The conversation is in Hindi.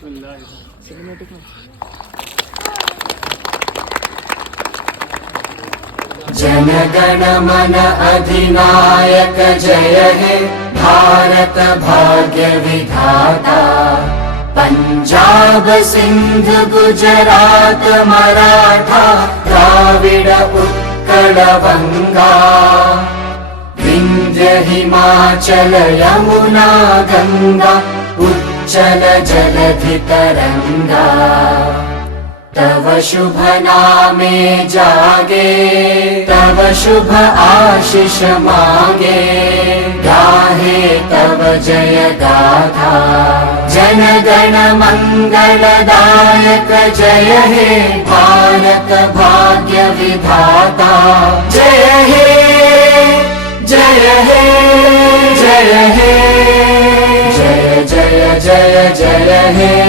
सिनेमैटिक में जन गण मन अधिनायक जय हे भारत भाग्य विधाता। पंजाब सिंध गुजरात मराठा द्राविड उत्कल बंगा। विंध्य हिमाचल यमुना गंगा उच्चल जलधि तरंगा। तव शुभ नामे जागे तव शुभ आशीष मांगे। गाहे तव जय गाथा जन गण मंगलदायक जय हे भारत भाग्य विधाता। जय हे जय हे जय हे जय जय जय जय हे।